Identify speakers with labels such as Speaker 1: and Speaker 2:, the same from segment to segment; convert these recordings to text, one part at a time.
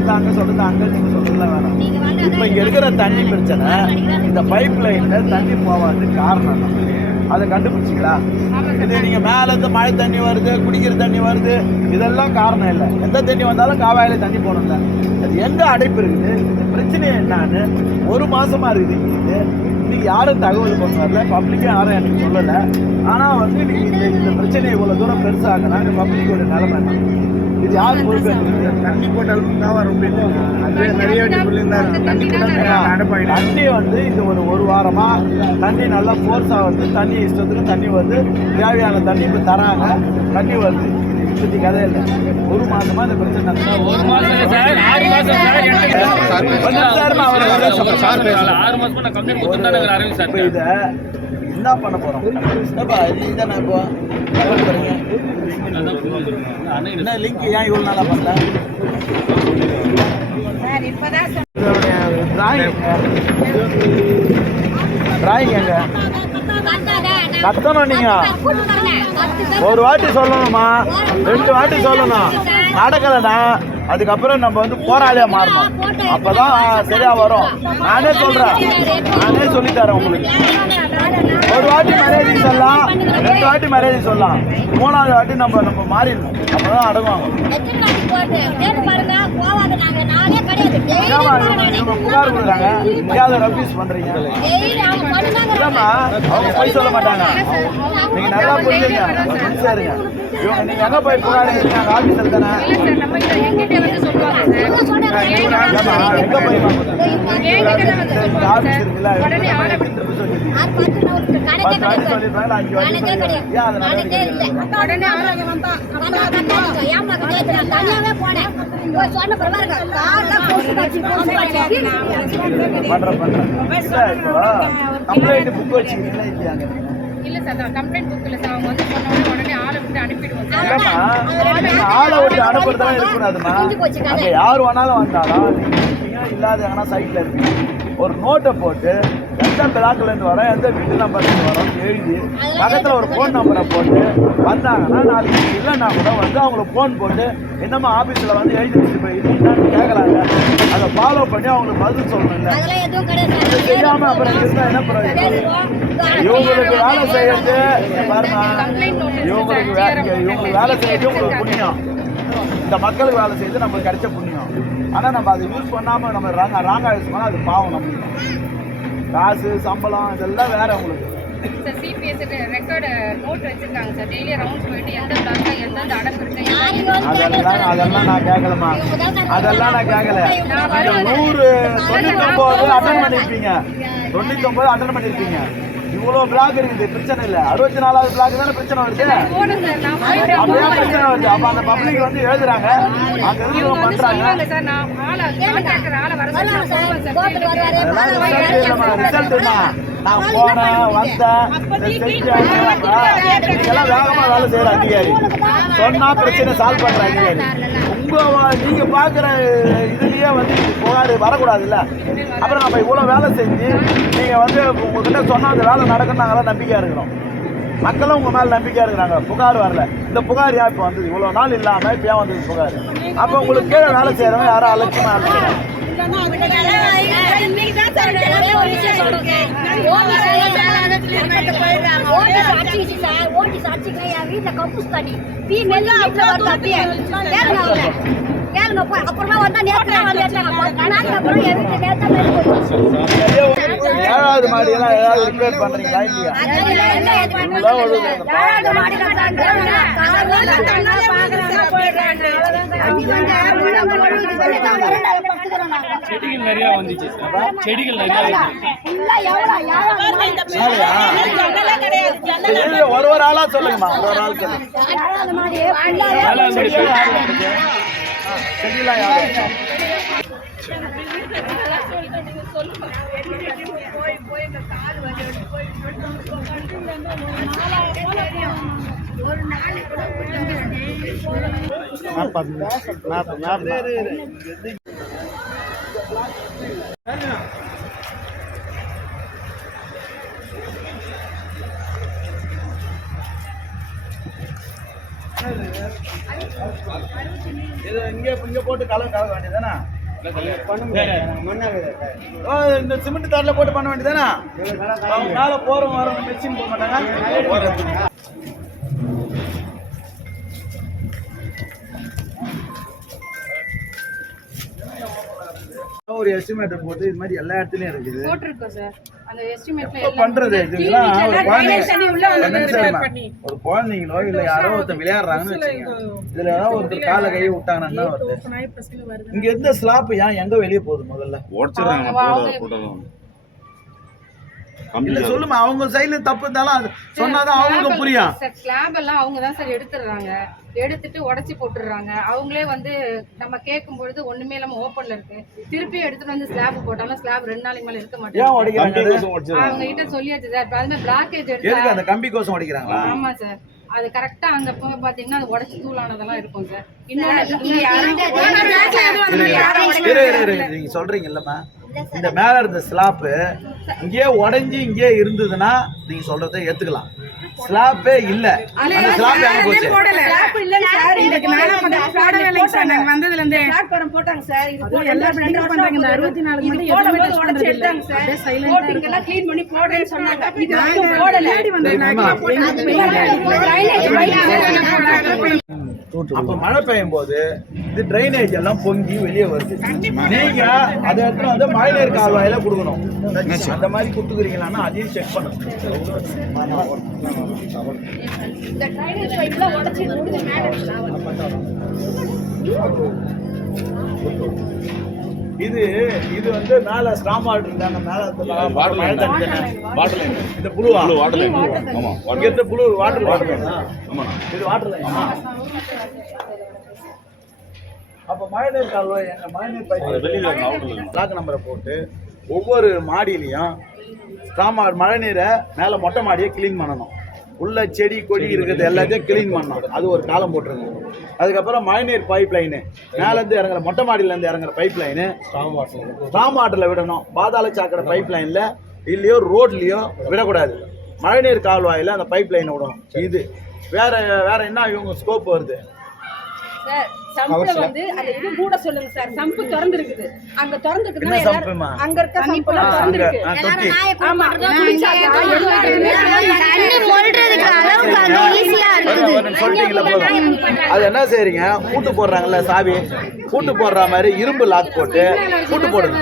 Speaker 1: இருந்தாங்க சொல்லுதாங்க நீங்கள் அங்க வேணாம். இப்போ இங்க இருக்கிற தண்ணி பிரச்சனை இந்த பைப் லைனில் தண்ணி போகாது காரணம் அதை கண்டுபிடிச்சிங்களா? இது நீங்கள் மேலேருந்து மழை தண்ணி வருது குடிக்கிற தண்ணி வருது இதெல்லாம் காரணம் இல்லை. எந்த தண்ணி வந்தாலும் காவாயில தண்ணி போகணும்ல அது எங்கே அடைப்பு இருக்குது? பிரச்சனை என்னான்னு ஒரு மாதமாக இருக்குது. இது இன்னைக்கு யாரும் தகவல் கொண்டு வரல. பப்ளிக்கும் யாரும் எனக்கு சொல்லலை. ஆனா வந்து நீங்க இந்த இந்த பிரச்சனை இவ்வளவு தூரம் பெருசாகனா இந்த பப்ளிக்கோட நிலைமை என்ன? இது யார் பொறுப்பு
Speaker 2: தண்ணி போட்டாலும் தான் அது நிறைய தண்ணி
Speaker 1: வந்து இது ஒரு ஒரு வாரமா தண்ணி நல்லா ஃபோர்ஸாக வருது தண்ணி இஷ்டத்துக்கு தண்ணி வருது தேவையான தண்ணி இப்போ தராங்க. தண்ணி வருது இப்படி கதை இல்லை ஒரு மாசமா இந்த பிரச்சனை.
Speaker 3: ஒரு மாசம் சார் ஆறு மாசம் சார் ஆறு மாசமா நான் கம்ப்ளைண்ட் கொடுத்துருந்தேன் அரவிந்த் சார்
Speaker 1: இப்போ இதை என்ன பண்ண போறோம் ஏப்பா, நீ தானே இப்போ என்ன லிங்க் ஏன் இவ்வளோ நாளாக பண்ணல டிராயிங் டிராயிங் எங்க கத்தணும் நீங்க. ஒரு வாட்டி சொல்லணுமா ரெண்டு வாட்டி சொல்லணும். நடக்கலைன்னா அதுக்கப்புறம் நம்ம வந்து போராளியா மாறணும். அப்பதான் சரியா வரும். நானே சொல்றேன். நானே சொல்லி தரேன் உங்களுக்கு. வாட்டி சொல்லலாம். ரெண்டு வாட்டி மரியாதை சொல்லலாம். மூணாவது வாட்டி நம்ம நம்ம மாறிடணும். அப்பதான் அடங்குவாங்க. ஏமா இவங்க புகார் கொடுக்குறாங்க. ஏதாவது ரபீஸ் பண்றீங்க. இல்லம்மா அவங்க போய் சொல்ல மாட்டாங்க. நீங்க நல்லா புரிஞ்சுங்க கொஞ்சம் சேருங்க இவங்க நீங்க எங்க போய் புகார் எடுக்கிறீங்க தானே ஏம்மா, எங்க போய் ஆபீஸ் இருக்குல்ல இவங்க திருப்பி திருப்பி சொல்லிருக்கீங்க. பத்து வாட்டி சொல்லிருப்பாங்க அஞ்சு வாட்டி சொல்லிருக்காங்க ஏன் அதை நடவடிக்கை பண்றேன் பண்றேன் பண்ற பண்ற கம்ப்ளைண்ட் புக் வச்சுக்கிறீங்களா இல்லையாங்க
Speaker 4: இல்ல சார் கம்ப்ளைண்ட் புக் இல்ல சார். அவங்க வந்து சொன்ன உடனே ஆளை விட்டு அனுப்பிடுவோம்
Speaker 1: ஆளை விட்டு அனுப்புறதெல்லாம் இருக்கக்கூடாதுமா யார் வேணாலும் வந்தாலும் இல்லாத எங்கன்னா சைட்ல இருப்பீங்க ஒரு நோட்டை போட்டு எந்த பிளாக்ல இருந்து வரோம் எந்த வீட்டு நம்பர்ல இருந்து வரோம் எழுதி பக்கத்துல ஒரு ஃபோன் நம்பரை போட்டு வந்தாங்கன்னா நாளைக்கு இல்லைன்னா கூட வந்து அவங்களுக்கு ஃபோன் போட்டு என்னம்மா ஆபீஸ்ல வந்து எழுதி வச்சுட்டு போய் இது என்னன்னு கேட்கலாங்க அதை ஃபாலோ பண்ணி அவங்களுக்கு பதில் சொல்லணும்ல இது செய்யாம அப்புறம் இருந்தா என்ன பிரயோஜனம்? இவங்களுக்கு வேலை செய்யறது பாருமா இவங்களுக்கு வே- இங்க இவங்களுக்கு வேலை செய்யறது உங்களுக்கு புண்ணியம். இந்த மக்களுக்கு வேலை செய்யறது நம்மளுக்கு கிடைச்ச புண்ணியம். ஆனா நம்ம அதை யூஸ் பண்ணாம நம்ம ராங்கா ராங்கா யூஸ் பண்ணா அது பாவம் நம்மளுக்கு காசு சம்பளம் இதெல்லாம் வேற உங்களுக்கு.
Speaker 4: சார் சிபிஎஸ் ரெக்கார்டு நோட் வச்சிருக்காங்க சார். டெய்லி ரவுண்ட்ஸ் போயிட்டு எந்த பிளாக்ல எந்தெந்த அடப்பு இருக்கு
Speaker 1: அதெல்லாம் அதெல்லாம் நான் கேட்கலமா அதெல்லாம் நான் கேட்கல நூறு தொண்ணூத்தி ஒன்பது அட்டன் பண்ணிருப்பீங்க. தொண்ணூத்தி ஒன்பது அட்டன் பண்ணிருப்பீங்க. இவ்வளவு பிளாக் இருக்குது பிரச்சனை இல்ல. அறுபத்தி நாலாவது பிளாக் தானே பிரச்சனை வருது. அப்படியே பிரச்சனை வருது. அப்ப அந்த பப்ளிக் வந்து எழுதுறாங்க. அங்க இருந்து அதெல்லாம் ரிசல்ட் நான் போனேன் வந்தேன். இதை செஞ்சேன் நீங்கெல்லாம் வேகமா வேலை செய்யற அதிகாரி. சொன்னா பிரச்சனை சால்வ் பண்ற அதிகாரி. உங்கள் நீங்கள் பார்க்குற இதுலேயே வந்து புகார் வரக்கூடாதுல்ல? அப்புறம் நம்ம இவ்வளோ வேலை செஞ்சு நீங்கள் வந்து உங்ககிட்ட சொன்னால் அந்த வேலை நடக்கும் நாங்களாம் இருக்கிறோம். மக்களும் உங்கள் மேலே நம்பிக்கையாக இருக்கிறாங்க. புகார் வரல. இந்த புகார் ஏன் இப்போ வந்தது? இவ்வளோ நாள் இல்லாமல் இப்போ ஏன் வந்தது புகார்? அப்போ உங்களுக்கு கீழே வேலை செய்கிறவங்க யாரும் சாட்சிக்கு என் வீட்டுல கம்பூஸ் தண்ணி தீ மெல்ல அவ்வளோ அலட்சியமா இருக்கிறாங்க
Speaker 5: அப்புறமா வந்தா தான் வந்து ஏத்தாங்க அப்புறம் என் மேல போச்சு
Speaker 1: ஏழாவது மாடி எல்லாம் ஏதாவது ரிப்பேர் பண்றீங்களா இல்லையா? இந்த பா-
Speaker 3: செடிகள் நிறைய வந்துச்சு செடிகள் நிறைய
Speaker 1: ஒரு ஒரு ஆளா சொல்லுங்கம்மா. ஒரு ஒரு ஆள் சொல்லுங்க. செடிலாம் யாரும் நாற்பது நாற்பது. இது இங்கே இங்கே போட்டு கலவு கலக்க வேண்டியதானா இந்த சிமெண்ட் தாரில் போட்டு பண்ண வேண்டியதானா அவங்க மேலே போகிறவங்க வரவங்க மிக்சிங் போக மாட்டாங்க? ஒரு எஸ்டிமேட்டர் போட்டு இது மாதிரி எல்லா இடத்துலயும் இருக்குது.
Speaker 4: போட்டிருக்கோம் சார். அந்த எஸ்டிமேட்ல
Speaker 1: எப்ப பண்றது? இதெல்லாம் ஒரு குழந்தைங்க ஒரு குழந்தைங்களோ இல்ல யாரோ ஒருத்தர் விளையாடுறாங்கன்னு வச்சுக்கோங்க. இதுல ஏதாவது ஒருத்தர் காலை கை விட்டாங்கன்னா வருது? இங்க இருந்த ஸ்லாப் ஏன் எங்க வெளியே போகுது முதல்ல?
Speaker 6: கம்பி
Speaker 1: இல்ல சொல்லுமா அவங்க சைடுல தப்பு இருந்தாலும் அது சொன்னாதான் அவங்களுக்கும் புரியும்
Speaker 4: சார் ஸ்லாப் எல்லாம் அவங்க தான் சார் எடுத்துடுறாங்க எடுத்துட்டு உடைச்சி போட்டுடுறாங்க அவங்களே வந்து நம்ம கேட்கும் பொழுது ஒண்ணுமே இல்லாம ஓப்பன்ல இருக்கு திருப்பி எடுத்துட்டு வந்து ஸ்லாப் போட்டாலும் ஸ்லாப் ரெண்டு நாளைக்கு மேல இருக்க
Speaker 1: ஏன்
Speaker 4: மாட்டேங்குது அவங்க கிட்ட சொல்லியாச்சு சார் அதுமாதிரி பிளாக்கேஜ் எடுத்தா
Speaker 1: அந்த கம்பி கோசம் உடைக்கிறாங்களா
Speaker 4: ஆமா சார் அது கரெக்டா அங்க போய் பாத்தீங்கன்னா அது உடைச்சு தூளானதெல்லாம் இருக்கும் சார் இன்னொன்னு
Speaker 1: நீங்க சொல்றீங்க இல்லம்மா இந்த மேல இருந்த ஸ்லாப் இங்கேயே உடைஞ்சு இங்கேயே இருந்ததுன்னா நீங்க சொல்றதை ஏத்துக்கலாம். ஸ்லாப்பே இல்ல. அந்த ஸ்லாப் எங்க போச்சு?
Speaker 5: பிளாட்ஃபார்ம் போட்டாங்க சார். இது போட்டு எல்லாம் ரெண்டு வருஷம் ஆகுது. இது போடும்போது உடைச்சு எடுத்தாங்க சார். போட்டு இங்கெல்லாம் clean பண்ணி போடுறேன்னு சொன்னாங்க. இது போடல.
Speaker 1: தெரியுமா? அப்ப மழை பெய்யும் போது இது டிரைனேஜ் எல்லாம் பொங்கி வெளியே வருது. நீங்க அதை எடுத்துட்டு வந்து மழைநீர் கால்வாயில கொடுக்கணும். அந்த மாதிரி கொடுத்துக்கிறீங்களான்னா அதையும் செக் பண்ணணும். இது இது வந்து மேல ஸ்ட்ராங் வாட்டர் இருந்தாங்க மேல
Speaker 6: வாட்டர் லைன்
Speaker 1: தானே.
Speaker 6: வாட்டர் லைன்
Speaker 1: இந்த புழுவா
Speaker 6: வாட்டர் லைன் ஆமா
Speaker 1: இங்க இருந்த புழு வாட்டர் வாட்டர்
Speaker 6: ஆமா.
Speaker 1: இது வாட்டர் லைன் அப்ப மழைநீர் கால்வாய் எங்க மழைநீர் பைப். பிளாக் நம்பரை போட்டு ஒவ்வொரு மாடியிலையும் ஸ்ட்ராமா மழை நீரை மேல மொட்டை மாடியை க்ளீன் பண்ணணும். உள்ள செடி கொடி இருக்கிறது எல்லாத்தையும் க்ளீன் பண்ணணும். அது ஒரு காலம் போட்டுருங்க அதுக்கப்புறம் மழைநீர் பைப் லைனு மேலேருந்து இறங்குற மொட்டை மாடியிலேருந்து இறங்குற பைப் லைனு ஸ்ட்ராங் வாட்டரில் விடணும். பாதாள சாக்கடை பைப் லைனில் இல்லையோ ரோட்லேயோ விடக்கூடாது. மழைநீர் கால்வாயில் அந்த பைப் லைனை விடணும். இது. வேற வேற என்ன இவங்க ஸ்கோப் வருது?
Speaker 5: சார், சம்புல வந்து அந்த இது மூட சொல்லுங்க சார். சம்பு திறந்து இருக்குது அங்க திறந்து? அங்க இருக்க இருக்கு
Speaker 1: ஆ, தொட்டி
Speaker 5: ஆமா குளிச்சாக்கா எல்லாருமே
Speaker 7: தண்ணி மொழ்றதுக்கு அளவுக்கு அது ஈஸியா இருக்குது
Speaker 1: ஒரு நிமிஷம் சொல்லிட்டீங்களா போதும் அது என்ன செய்றீங்க? பூட்டு போடுறாங்கல்ல சாவி. பூட்டு போடுற மாதிரி இரும்பு லாக் போட்டு பூட்டு போடுங்க.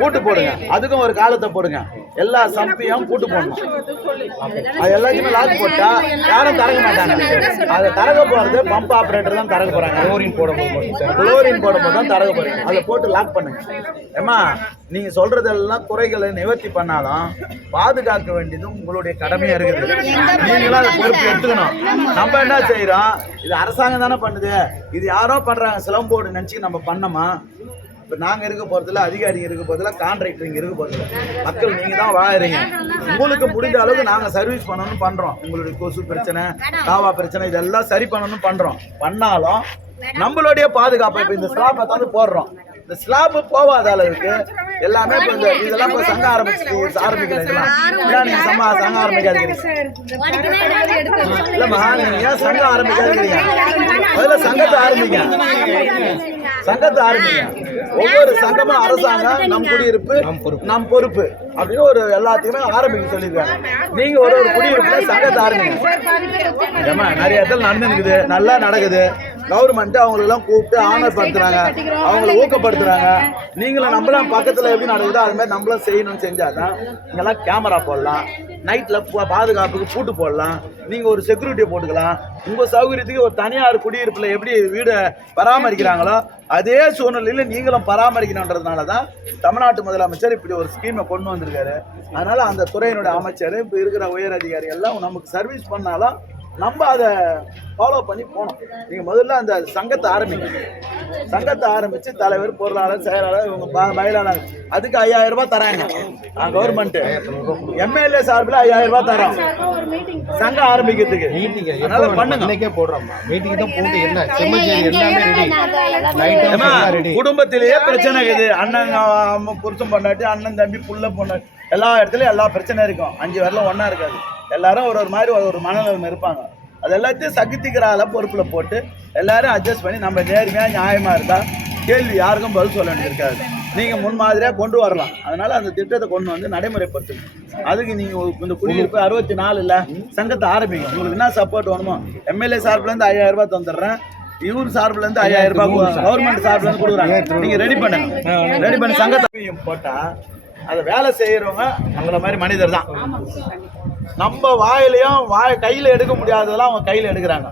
Speaker 1: பூட்டு போடுங்க. அதுக்கும் ஒரு காலத்தை போடுங்க. எல்லா சம்பையும் பூட்டு போடணும். அது எல்லாத்தையுமே லாக் போட்டா யாரும் திறக்க மாட்டாங்க. அதை திறக்க போறது பம்ப் ஆபரேட்டர் தான் திறக்க போறாங்க. குளோரின் போடும்போது குளோரின் போடும்போது தான் திறக்க போறீங்க அதை போட்டு லாக் பண்ணுங்க. ஏமா நீங்க சொல்றதெல்லாம் குறைகளை நிவர்த்தி பண்ணாலும் பாதுகாக்க வேண்டியது உங்களுடைய கடமையா இருக்குது. நீங்களும் அதை பொறுப்பு எடுத்துக்கணும். நம்ம என்ன செய்யறோம் இது அரசாங்கம் தானே பண்ணுது. இது யாரோ பண்றாங்க. சிலம்போடு நினைச்சு நம்ம பண்ணோமா? இப்போ நாங்கள் இருக்க போகிறதுல அதிகாரிங்க இருக்க போகிறதுல கான்ட்ராக்டர் இருக்க போகிறதுல மக்கள் நீங்கள் தான் வாழறீங்க. உங்களுக்கு முடிஞ்ச அளவுக்கு நாங்கள் சர்வீஸ் பண்ணணும்னு பண்ணுறோம் உங்களுடைய கொசு பிரச்சனை காவா பிரச்சனை இதெல்லாம் சரி பண்ணணும்னு பண்ணுறோம் பண்ணாலும் நம்மளுடைய பாதுகாப்பு இப்போ இந்த ஸ்லாப்பை தாந்து போடுறோம். இந்த ஸ்லாப்பு போகாத அளவுக்கு எல்லாமே இப்போ இந்த இதெல்லாம் இப்போ சங்க ஆரம்பிச்சு ஆரம்பிக்கல இதெல்லாம் ஏன் நீங்கள் சம சங்கம் ஆரம்பிக்காதீங்க. இல்லைம்மா நீங்கள் ஏன் சங்கம் ஆரம்பிக்காதீங்க? அதில் சங்கத்தை ஆரம்பிங்க. சங்கத்தை ஆரம்பிங்க. ஒவ்வொரு சங்கமும் அரசாங்கம் நம் குடியிருப்பு நம் பொறுப்பு. அப்படின்னு ஒரு எல்லாத்தையுமே ஆரம்பிக்க சொல்லியிருக்காங்க. நீங்க ஒரு ஒரு குடியிருப்புல சங்கத்தை ஆரம்பிங்க. ஏமா நிறைய இடத்துல நடந்துருக்குது நல்லா நடக்குது. கவர்மெண்ட் அவங்களெல்லாம் கூப்பிட்டு ஆனர்படுத்துறாங்க அவங்கள ஊக்கப்படுத்துறாங்க. நீங்களும் நம்மளாம் பக்கத்துல எப்படி நடக்குதோ அது மாதிரி நம்மளும் செய்யணும்னு செஞ்சாதான் இங்கெல்லாம் கேமரா போடலாம். நைட்ல பாதுகாப்புக்கு பூட்டு போடலாம். நீங்க ஒரு செக்யூரிட்டியை போட்டுக்கலாம். உங்க சௌகரியத்துக்கு ஒரு தனியார் குடியிருப்புல எப்படி வீடை பராமரிக்கிறாங்களோ அதே சூழ்நிலையில நீங்களும் பராமரிக்கணுன்றதுனால தான் தமிழ்நாட்டு முதலமைச்சர் இப்படி ஒரு ஸ்கீமை கொண்டு வந்திருக்காரு. அதனால அந்த துறையினுடைய அமைச்சர் இப்போ இருக்கிற உயர் அதிகாரி எல்லாம் நமக்கு சர்வீஸ் பண்ணாலும் நம்ம அதை ஃபாலோ பண்ணி போகணும் நீங்கள் முதல்ல அந்த சங்கத்தை ஆரம்பிங்க. சங்கத்தை ஆரம்பித்து தலைவர் பொருளாளர் செயலாளர் இவங்க மயிலாளர் அதுக்கு ஐயாயிரம் ரூபாய் தராங்க. கவர்மெண்ட்டு எம்எல்ஏ சார்பில் ஐயாயிரம் ரூபாய் தரோம். சங்கம் ஆரம்பிக்கிறதுக்கு. அதனால பண்ணுங்க.
Speaker 2: இன்னைக்கே போடுறோம்மா மீட்டிங் தான் போட்டு என்ன? செம்மஞ்சேரி எல்லாமே ரெடி
Speaker 1: குடும்பத்திலேயே பிரச்சனை இருக்குது. அண்ணன் அம்மா, புருஷன் பொண்டாட்டி அண்ணன் தம்பி புள்ள பொண்டாட்டி எல்லா இடத்துலயும் எல்லா பிரச்சனை இருக்கும். அஞ்சு வரலாம் ஒண்ணா இருக்காது. எல்லாரும் ஒரு ஒரு மாதிரி ஒரு ஒரு மனநிலைமை இருப்பாங்க. அது எல்லாத்தையும் சகித்திக்கிறால பொறுப்புல போட்டு எல்லாரும் அட்ஜஸ்ட் பண்ணி நம்ம நேர்மையா நியாயமா இருந்தா கேள்வி யாருக்கும் பதில் சொல்ல வேண்டியது இருக்காது. நீங்க முன்மாதிரியா கொண்டு வரலாம். அதனால அந்த திட்டத்தை கொண்டு வந்து நடைமுறைப்படுத்துங்க. அதுக்கு நீங்க ஒரு- இந்த குடியிருப்பு அறுபத்தி நாலு இல்ல சங்கத்தை ஆரம்பிங்க. உங்களுக்கு என்ன சப்போர்ட் வேணுமோ? எம்எல்ஏ சார்பில் இருந்து ஐயாயிரம் ரூபாய் தந்துடுறேன். இவர் சார்பில் இருந்து ஐயாயிரம் ரூபாய் கவர்மெண்ட் சார்பில் இருந்து கொடுக்குறாங்க. நீங்க ரெடி பண்ணுங்க. ரெடி பண்ணி சங்கத்தை போட்டா அதை வேலை செய்கிறவங்க நம்மள மாதிரி மனிதர் தான். நம்ம வாயிலையும் வாய் கையில் எடுக்க முடியாததெல்லாம் அவங்க கையில் எடுக்கிறாங்க.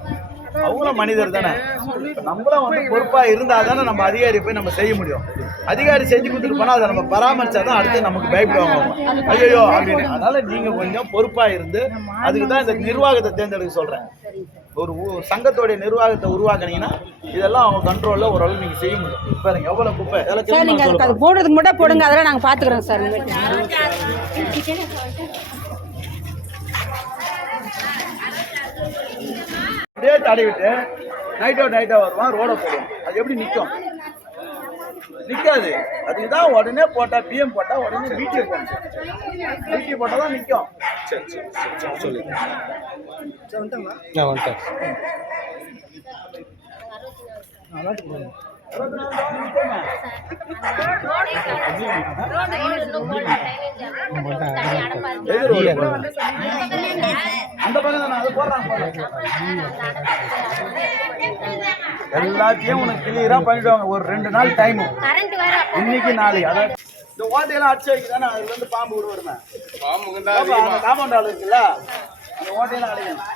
Speaker 1: அவங்களும் மனிதர் தானே. நம்மளும் வந்து பொறுப்பாக இருந்தால் தானே நம்ம அதிகாரி போய் நம்ம செய்ய முடியும். அதிகாரி செஞ்சு கொடுத்துட்டு போனால் அதை நம்ம பராமரிச்சா தான் அடுத்து நமக்கு பயப்படுவாங்க அவங்க. ஐயோ அப்படின்னு. அதனால நீங்கள் கொஞ்சம் பொறுப்பாக இருந்து அதுக்கு தான் இந்த நிர்வாகத்தை தேர்ந்தெடுக்க சொல்கிறேன் ஒரு சங்கத்தோடைய நிர்வாகத்தை உருவாக்குனீங்கன்னா இதெல்லாம் அவங்க கண்ட்ரோல்ல ஓரளவு நீங்க செய்ய முடியும். பாருங்க எவ்வளவு குப்பை? எல்லாம்
Speaker 5: சார் அதுக்கு அது போடுறதுக்கு மட்டும் போடுங்க அதெல்லாம் நாங்க பாத்துக்கிறோம் சார்.
Speaker 1: அப்படியே தடவிட்டு நைட்டோ நைட்டோ வருவான் ரோட போடுவோம். அது எப்படி நிற்கும் நிற்காது அதுக்கு தான் உடனே போட்டா பிஎம் போட்டா உடனே பிடி பிடி போட்டால் தான் நிற்கும் எது ரோடு. போடுறது? அந்த பக்கம் தான் அது போடுறான் எல்லாத்தையும் உனக்கு கிளியரா பண்ணிடுவாங்க. ஒரு ரெண்டு நாள் டைம் இன்னைக்கு நாளைக்கு அதாவது இந்த ஓட்டையெல்லாம் அடிச்சு வைக்கிறானே அதுல இருந்து பாம்பு
Speaker 6: பாம்புக்கு
Speaker 1: அந்த காம்பவுண்ட் ஆள் இருக்குல்ல? அந்த ஓட்டையெல்லாம் அடைக்கணும்